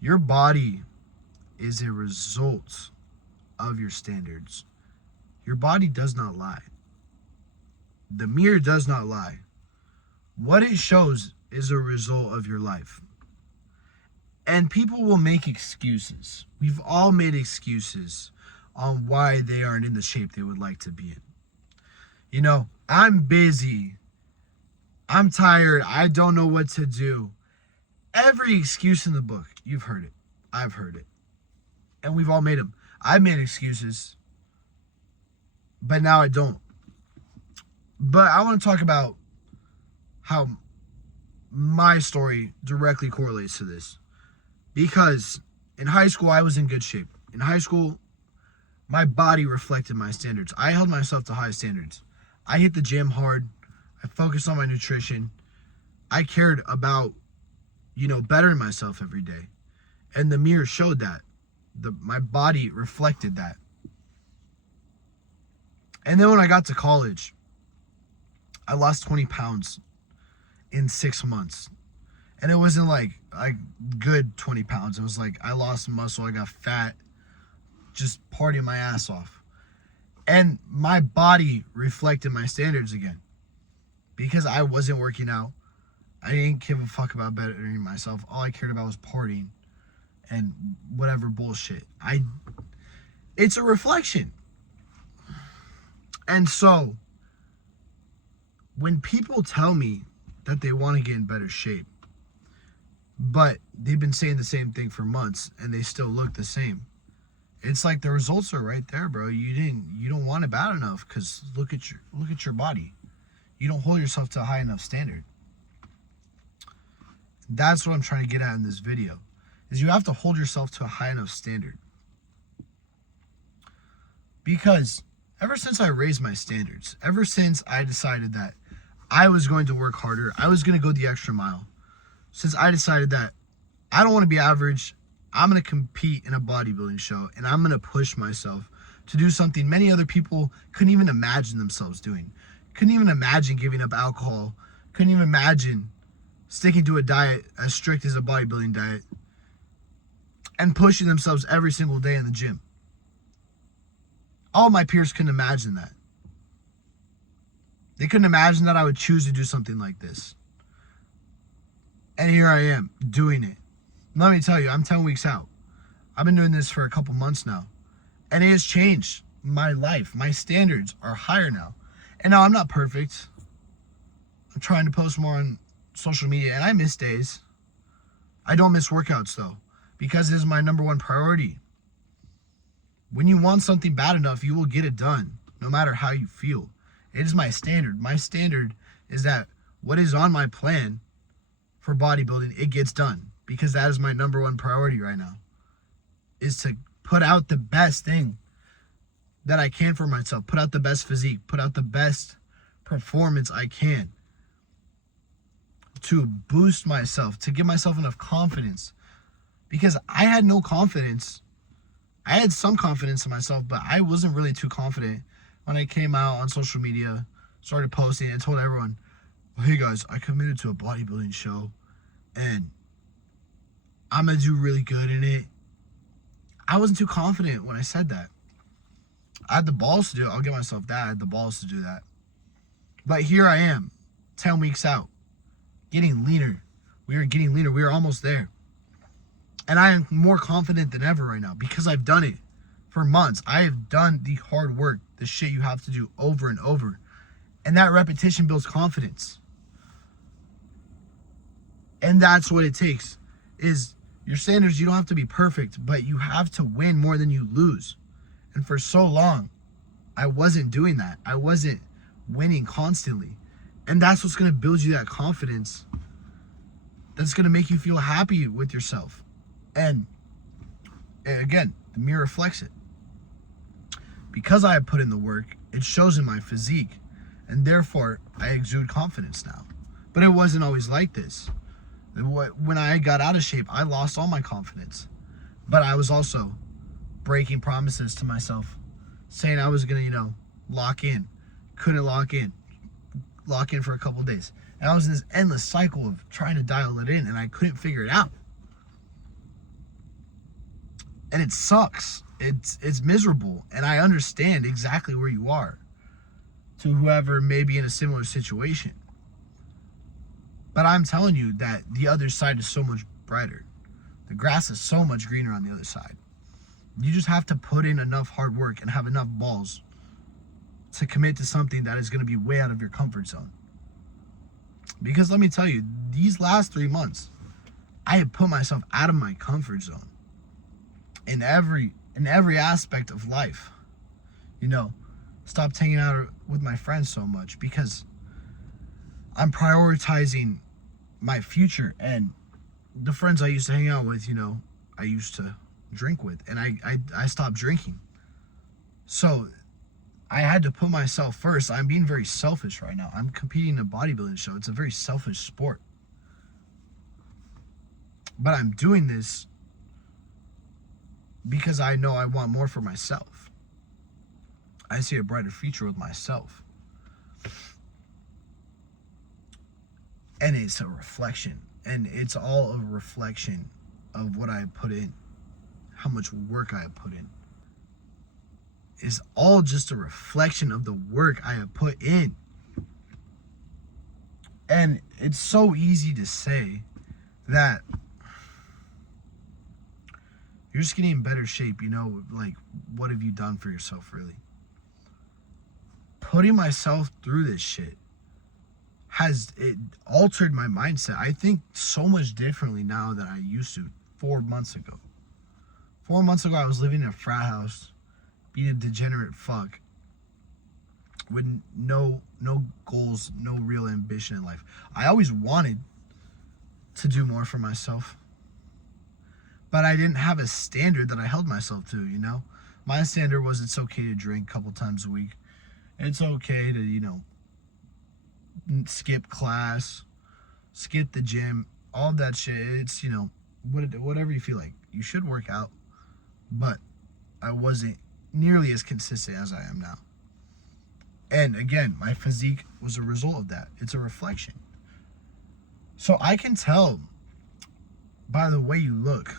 Your body is a result of your standards. Your body does not lie. The mirror does not lie. What it shows is a result of your life. And people will make excuses. We've all made excuses on why they aren't in the shape they would like to be in. You know, I'm busy. I'm tired. I don't know what to do. Every excuse in the book, you've heard it. I've heard it. And we've all made them. I've made excuses, but now I don't. But I want to talk about how my story directly correlates to this. Because in high school, I was in good shape. In high school, my body reflected my standards. I held myself to high standards. I hit the gym hard. I focused on my nutrition. I cared about, bettering myself every day. And the mirror showed that. My body reflected that. And then when I got to college, I lost 20 pounds in 6 months. And it wasn't like good 20 pounds. It was like I lost muscle, I got fat, just partying my ass off. And my body reflected my standards again. Because I wasn't working out. I didn't give a fuck about bettering myself. All I cared about was partying and whatever bullshit. It's a reflection. And so, when people tell me that they want to get in better shape, but they've been saying the same thing for months and they still look the same, it's like the results are right there, bro. You don't want it bad enough because look at your body. You don't hold yourself to a high enough standard. That's what I'm trying to get at in this video, is you have to hold yourself to a high enough standard. Because ever since I raised my standards, ever since I decided that I was going to work harder, I was going to go the extra mile, since I decided that I don't want to be average, I'm going to compete in a bodybuilding show, and I'm going to push myself to do something many other people couldn't even imagine themselves doing. Couldn't even imagine giving up alcohol. Couldn't even imagine sticking to a diet as strict as a bodybuilding diet and pushing themselves every single day in the gym. All my peers couldn't imagine that. They couldn't imagine that I would choose to do something like this. And here I am, doing it. Let me tell you, I'm 10 weeks out. I've been doing this for a couple months now. And it has changed my life. My standards are higher now. And now I'm not perfect. I'm trying to post more on social media, and I miss days. I don't miss workouts, though, because it is my number one priority. When you want something bad enough, you will get it done, no matter how you feel. It is my standard. My standard is that what is on my plan for bodybuilding, it gets done, because that is my number one priority right now, is to put out the best thing that I can for myself, put out the best physique, put out the best performance I can to boost myself, to give myself enough confidence, because I had no confidence. I had some confidence in myself, but I wasn't really too confident when I came out on social media, started posting, and told everyone, well, hey guys, I committed to a bodybuilding show, and I'm going to do really good in it. I wasn't too confident when I said that. I had the balls to do it. I'll give myself that. I had the balls to do that. But here I am, 10 weeks out, getting leaner. We are getting leaner. We are almost there. And I am more confident than ever right now because I've done it for months. I have done the hard work, the shit you have to do over and over. And that repetition builds confidence. And that's what it takes, is your standards. You don't have to be perfect, but you have to win more than you lose. And for so long, I wasn't doing that. I wasn't winning constantly. And that's what's going to build you that confidence. That's going to make you feel happy with yourself. And again, the mirror reflects it. Because I have put in the work, it shows in my physique. And therefore, I exude confidence now. But it wasn't always like this. When I got out of shape, I lost all my confidence. But I was also breaking promises to myself, saying I was going to, lock in. Couldn't lock in for a couple of days. And I was in this endless cycle of trying to dial it in, and I couldn't figure it out. And it sucks. It's miserable. And I understand exactly where you are, to whoever may be in a similar situation. But I'm telling you that the other side is so much brighter. The grass is so much greener on the other side. You just have to put in enough hard work and have enough balls to commit to something that is going to be way out of your comfort zone. Because let me tell you, these last 3 months, I have put myself out of my comfort zone in every aspect of life. You know, stopped hanging out with my friends so much because I'm prioritizing my future. And the friends I used to hang out with, you know, I used to drink with, and I stopped drinking. So I had to put myself first. I'm being very selfish right now. I'm competing in a bodybuilding show. It's a very selfish sport. But I'm doing this because I know I want more for myself. I see a brighter future with myself. And it's a reflection. And it's all a reflection of what I put in. How much work I have put in. It's all just a reflection of the work I have put in. And it's so easy to say that you're just getting in better shape, you know, like, what have you done for yourself, really? Putting myself through this shit has it altered my mindset. I think so much differently now than I used to 4 months ago. 4 months ago, I was living in a frat house, being a degenerate fuck, with no goals, no real ambition in life. I always wanted to do more for myself, but I didn't have a standard that I held myself to, you know? My standard was it's okay to drink a couple times a week. It's okay to, you know, skip class, skip the gym, all that shit. It's, you know, whatever you feel like. You should work out, but I wasn't nearly as consistent as I am now. And again, my physique was a result of that. It's a reflection. So I can tell by the way you look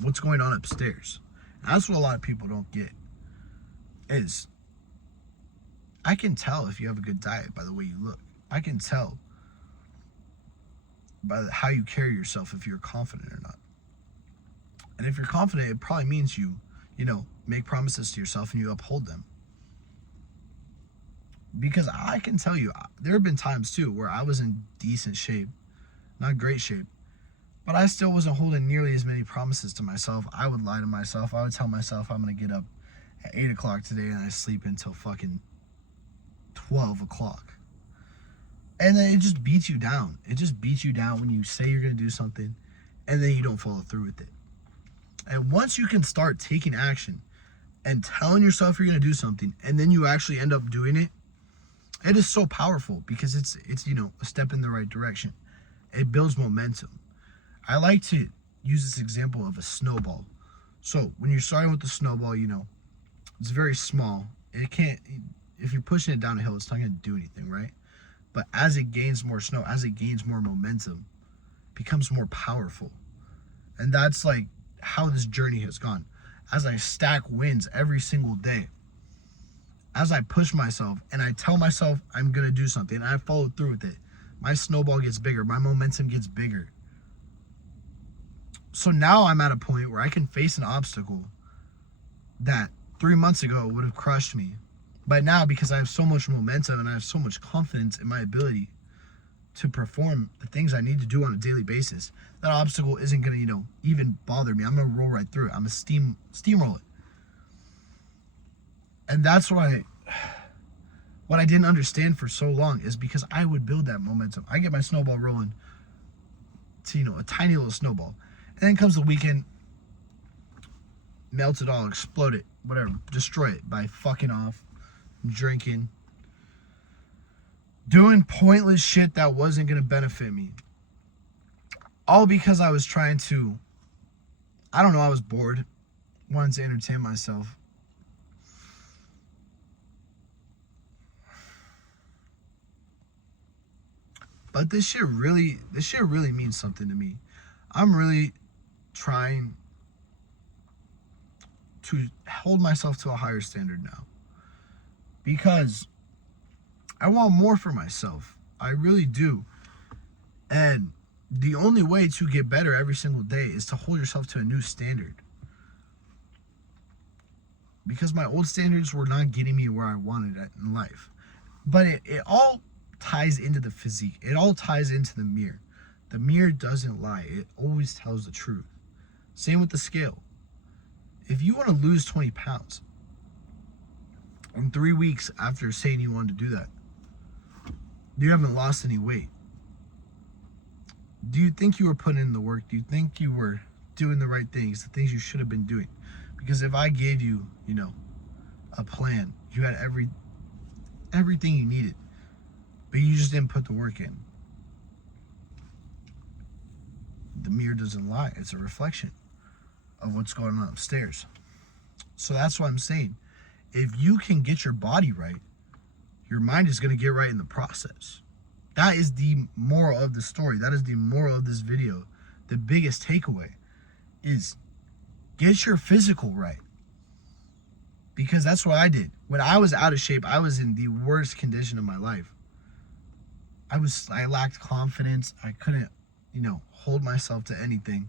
what's going on upstairs. And that's what a lot of people don't get. Is I can tell if you have a good diet by the way you look. I can tell by how you carry yourself if you're confident or not. And if you're confident, it probably means you know, make promises to yourself and you uphold them. Because I can tell you, there have been times too where I was in decent shape, not great shape, but I still wasn't holding nearly as many promises to myself. I would lie to myself. I would tell myself I'm going to get up at 8 o'clock today and I sleep until fucking 12 o'clock. And then it just beats you down. It just beats you down when you say you're going to do something and then you don't follow through with it. And once you can start taking action and telling yourself you're going to do something and then you actually end up doing it, it is so powerful because it's you know, a step in the right direction. It builds momentum. I like to use this example of a snowball. So when you're starting with the snowball, you know, it's very small. It can't, if you're pushing it down a hill, it's not going to do anything, right? But as it gains more snow, as it gains more momentum, it becomes more powerful. And that's like how this journey has gone. As I stack wins every single day, as I push myself and I tell myself I'm going to do something and I follow through with it, my snowball gets bigger, my momentum gets bigger. So now I'm at a point where I can face an obstacle that 3 months ago would have crushed me. But now, because I have so much momentum and I have so much confidence in my ability to perform the things I need to do on a daily basis, that obstacle isn't going to, you know, even bother me. I'm going to roll right through it. I'm going to steamroll it. And that's why what I didn't understand for so long is because I would build that momentum. I get my snowball rolling to, you know, a tiny little snowball. And then comes the weekend, melt it all, explode it, whatever, destroy it by fucking off, drinking, doing pointless shit that wasn't going to benefit me. All because I was trying to, I don't know, I was bored, wanted to entertain myself. But this shit really means something to me. I'm really trying to hold myself to a higher standard now. Because I want more for myself. I really do. And the only way to get better every single day is to hold yourself to a new standard. Because my old standards were not getting me where I wanted it in life. But it all ties into the physique. It all ties into the mirror. The mirror doesn't lie. It always tells the truth. Same with the scale. If you want to lose 20 pounds in 3 weeks after saying you wanted to do that, you haven't lost any weight. Do you think you were putting in the work? Do you think you were doing the right things, the things you should have been doing? Because if I gave you, a plan, you had everything you needed, but you just didn't put the work in. The mirror doesn't lie. It's a reflection of what's going on upstairs. So that's what I'm saying. If you can get your body right, your mind is going to get right in the process. That is the moral of the story. That is the moral of this video. The biggest takeaway is get your physical right. Because that's what I did. When I was out of shape, I was in the worst condition of my life. I lacked confidence. I couldn't, hold myself to anything.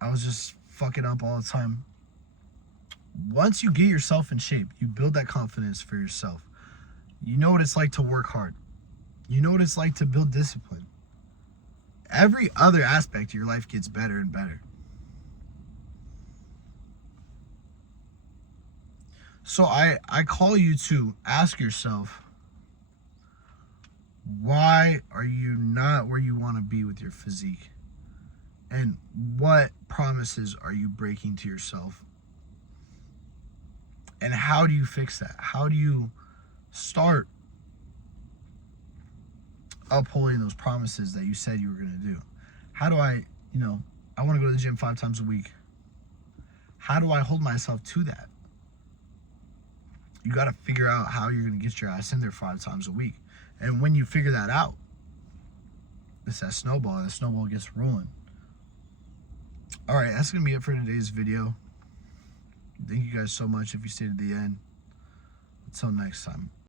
I was just fucking up all the time. Once you get yourself in shape, you build that confidence for yourself. You know what it's like to work hard. You know what it's like to build discipline. Every other aspect of your life gets better and better. So I call you to ask yourself, why are you not where you want to be with your physique? And what promises are you breaking to yourself? And how do you fix that? How do you start upholding those promises that you said you were going to do? How do I want to go to the gym 5 times a week. How do I hold myself to that? You got to figure out how you're going to get your ass in there 5 times a week. And when you figure that out, it's that snowball. And the snowball gets rolling. All right, that's going to be it for today's video. Thank you guys so much if you stayed to the end. Until next time.